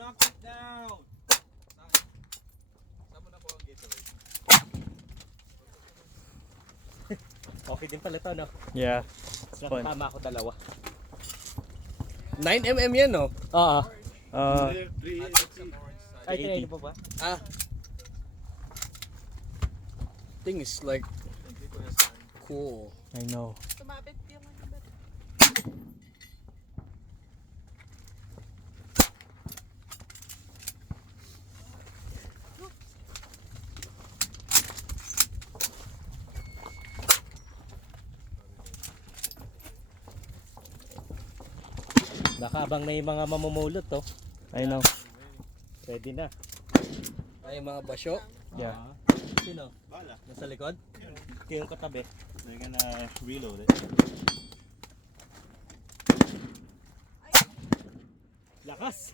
knock it down. Saan mo na po ang Gatorade? Okay din pala to, no? Yeah. It's fun. Nakatama ako dalawa. 9mm yan, no? Oo. Ay, 380. 380 po ba? Thing is like cool. I know. Tumapit yung ano ba? Nakabang na yung mga mamumulot, to. I know. Pwede na. Ay, mga basyo. Yeah. Sino? Bala. Nasa likod? Ito yung katabi. They're gonna reload it. Lakas!